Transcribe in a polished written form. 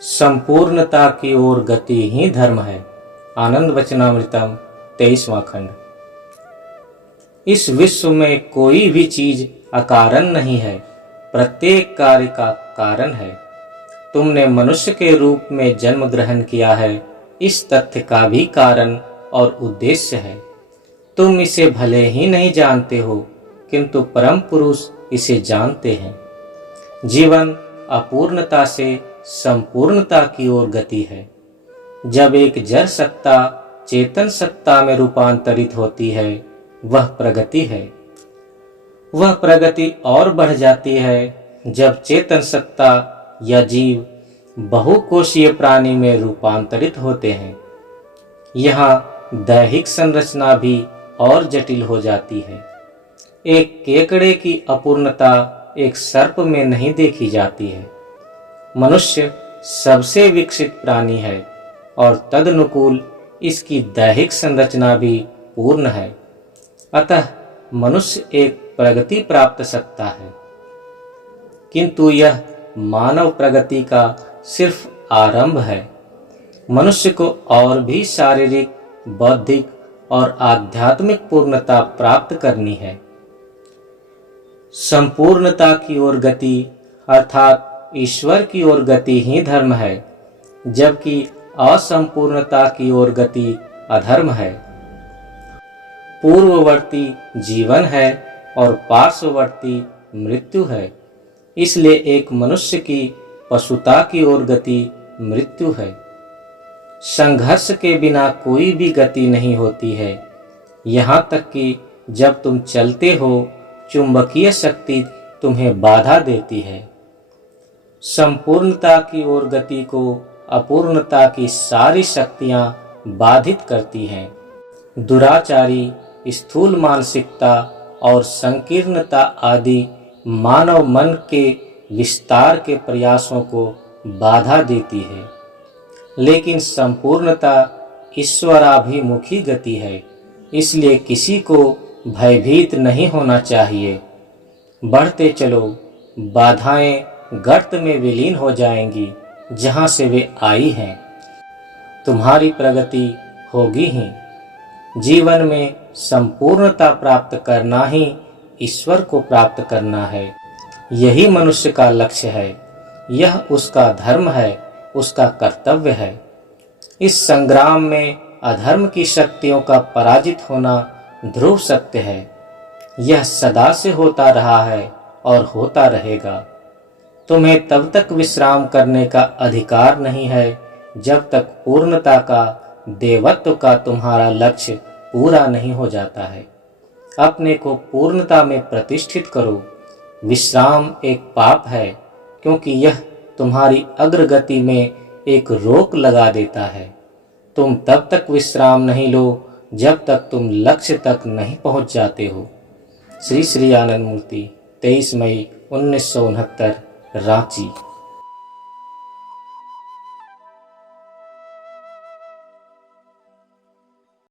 संपूर्णता की ओर गति ही धर्म है। आनंद वचनामृतम 23वां खंड। इस विश्व में कोई भी चीज अकारण नहीं है, प्रत्येक कार्य का कारण है। तुमने मनुष्य के रूप में जन्म ग्रहण किया है, इस तथ्य का भी कारण और उद्देश्य है। तुम इसे भले ही नहीं जानते हो, किंतु परम पुरुष इसे जानते हैं। जीवन अपूर्णता से संपूर्णता की ओर गति है। जब एक जड़ सत्ता चेतन सत्ता में रूपांतरित होती है, वह प्रगति है। वह प्रगति और बढ़ जाती है जब चेतन सत्ता या जीव बहुकोशीय प्राणी में रूपांतरित होते हैं। यहाँ दैहिक संरचना भी और जटिल हो जाती है। एक केकड़े की अपूर्णता एक सर्प में नहीं देखी जाती है। मनुष्य सबसे विकसित प्राणी है और तदनुकूल इसकी दैहिक संरचना भी पूर्ण है। अतः मनुष्य एक प्रगति प्राप्त सत्ता है, किंतु यह मानव प्रगति का सिर्फ आरंभ है। मनुष्य को और भी शारीरिक, बौद्धिक और आध्यात्मिक पूर्णता प्राप्त करनी है। संपूर्णता की ओर गति अर्थात ईश्वर की ओर गति ही धर्म है, जबकि असंपूर्णता की ओर गति अधर्म है। पूर्ववर्ती जीवन है और पार्श्ववर्ती मृत्यु है। इसलिए एक मनुष्य की पशुता की ओर गति मृत्यु है। संघर्ष के बिना कोई भी गति नहीं होती है। यहाँ तक कि जब तुम चलते हो, चुंबकीय शक्ति तुम्हें बाधा देती है। संपूर्णता की ओर गति को अपूर्णता की सारी शक्तियां बाधित करती हैं। दुराचारी, स्थूल मानसिकता और संकीर्णता आदि मानव मन के विस्तार के प्रयासों को बाधा देती है। लेकिन संपूर्णता ईश्वराभिमुखी गति है, इसलिए किसी को भयभीत नहीं होना चाहिए। बढ़ते चलो, बाधाएं गर्त में विलीन हो जाएंगी जहां से वे आई हैं। तुम्हारी प्रगति होगी ही। जीवन में संपूर्णता प्राप्त करना ही ईश्वर को प्राप्त करना है। यही मनुष्य का लक्ष्य है। यह उसका धर्म है, उसका कर्तव्य है। इस संग्राम में अधर्म की शक्तियों का पराजित होना ध्रुव सत्य है। यह सदा से होता रहा है और होता रहेगा। तुम्हें तब तक विश्राम करने का अधिकार नहीं है जब तक पूर्णता का, देवत्व का तुम्हारा लक्ष्य पूरा नहीं हो जाता है। अपने को पूर्णता में प्रतिष्ठित करो। विश्राम एक पाप है, क्योंकि यह तुम्हारी अग्रगति में एक रोक लगा देता है। तुम तब तक विश्राम नहीं लो जब तक तुम लक्ष्य तक नहीं पहुंच जाते हो। श्री श्री आनंद मूर्ति, 23 मई 1969, रांची।